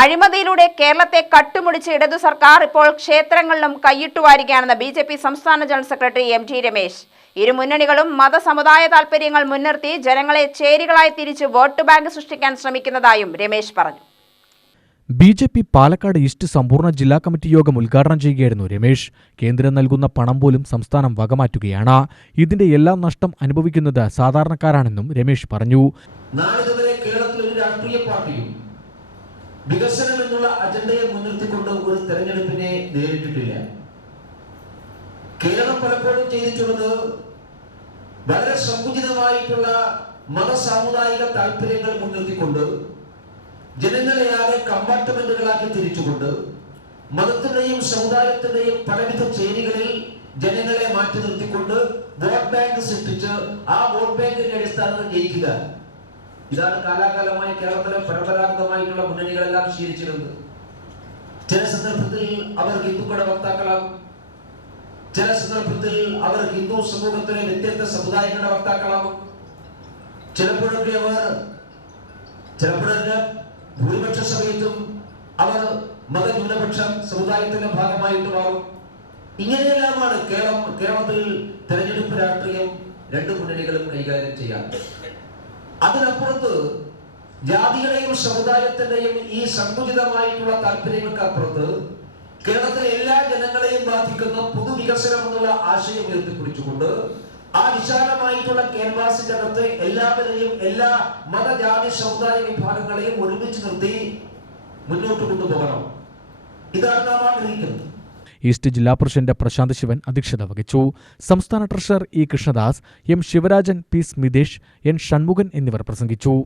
അഴിമതിയിലൂടെ കേരളത്തെ കട്ടുമുടിച്ച് ഇടതു സർക്കാർ ഇപ്പോൾ ക്ഷേത്രങ്ങളിലും കൈയിട്ടുവാരികയാണെന്ന് ബിജെപി സംസ്ഥാന ജനറൽ സെക്രട്ടറി എം.ടി. രമേശ്. ഇരു മുന്നണികളും മതസമുദായ താൽപര്യങ്ങൾ മുൻനിർത്തി ജനങ്ങളെ ചേരികളായി തിരിച്ച് വോട്ട് ബാങ്ക് സൃഷ്ടിക്കാൻ ശ്രമിക്കുന്നതായും രമേശ് പറഞ്ഞു. ബിജെപി പാലക്കാട് ഈസ്റ്റ് സമ്പൂർണ്ണ ജില്ലാ കമ്മിറ്റി യോഗം ഉദ്ഘാടനം ചെയ്യുകയായിരുന്നു രമേശ്. കേന്ദ്രം നൽകുന്ന പണം പോലും സംസ്ഥാനം വകമാറ്റുകയാണ്. ഇതിന്റെ എല്ലാം നഷ്ടം അനുഭവിക്കുന്നത് സാധാരണക്കാരാണെന്നും രമേശ് പറഞ്ഞു. നാളിതുവരെ കേരളത്തിൽ ഒരു രാഷ്ട്രീയ പാർട്ടിയും വികസനം എന്നുള്ള അജണ്ടയെ മുൻനിർത്തിക്കൊണ്ട് ഒരു തെരഞ്ഞെടുപ്പിനെ നേരിട്ടിട്ടില്ല. കേരളം പലപ്പോഴും ചെയ്തിട്ടുള്ളത് വളരെ സങ്കുചിതമായിട്ടുള്ള മതസാമുദായിക താല്പര്യങ്ങൾ മുൻനിർത്തിക്കൊണ്ട് ജനങ്ങളെയാകെ കമ്പാർട്ട്മെന്റുകളാക്കി തിരിച്ചുകൊണ്ട് മതത്തിന്റെയും സമുദായത്തിന്റെയും പലവിധ ചേരികളിൽ ജനങ്ങളെ മാറ്റി നിർത്തിക്കൊണ്ട് വോട്ട് ബാങ്ക് സൃഷ്ടിച്ച് ആ വോട്ട് ബാങ്കിന്റെ അടിസ്ഥാനത്തിൽ ജയിക്കുക. ഇതാണ് കാലാകാലമായി കേരളത്തിലെ പരമ്പരാഗതമായിട്ടുള്ള മുന്നണികളെല്ലാം ശീലിച്ചിരുന്നത്. ചില സന്ദർഭത്തിൽ അവർ ഹിന്ദുക്കളുടെ വക്താക്കളാകും, ചില സന്ദർഭത്തിൽ അവർ ഹിന്ദു സമൂഹത്തിലെ വ്യത്യസ്ത സമുദായങ്ങളുടെ വക്താക്കളാകും, ചിലപ്പോഴൊക്കെ ഭൂരിപക്ഷ സമയത്തും അവർ മതന്യൂനപക്ഷ സമുദായത്തിന്റെ ഭാഗമായിട്ട് മാറും. ഇങ്ങനെയെല്ലാമാണ് കേരളത്തിൽ തെരഞ്ഞെടുപ്പ് രാഷ്ട്രീയം രണ്ടു മുന്നണികളും കൈകാര്യം ചെയ്യാൻ. അതിനപ്പുറത്ത് ജാതികളെയും സമുദായത്തിന്റെയും ഈ സങ്കുചിതമായിട്ടുള്ള താല്പര്യങ്ങൾക്ക് അപ്പുറത്ത് കേരളത്തിലെ എല്ലാ ജനങ്ങളെയും ബാധിക്കുന്ന പൊതുവികസനം എന്നുള്ള ആശയം ഉയർത്തിപ്പിടിച്ചുകൊണ്ട് ആ വിശാലമായിട്ടുള്ള ക്യാൻവാസിന്റെ അകത്ത് എല്ലാവരെയും എല്ലാ മതജാതി സമുദായ വിഭാഗങ്ങളെയും ഒരുമിച്ച് നിർത്തി മുന്നോട്ട് കൊണ്ടുപോകണം. ഇതാണ് നാം ആഗ്രഹിക്കുന്നത്. ഈസ്റ്റ് ജില്ലാ പ്രസിഡന്റ് പ്രശാന്ത് ശിവൻ അധ്യക്ഷത വഹിച്ചു. സംസ്ഥാന treasurer E. Krishnadas, M. Sivarajan, P. Smithesh, N. Shanmughan എന്നിവർ പ്രസംഗിച്ചു.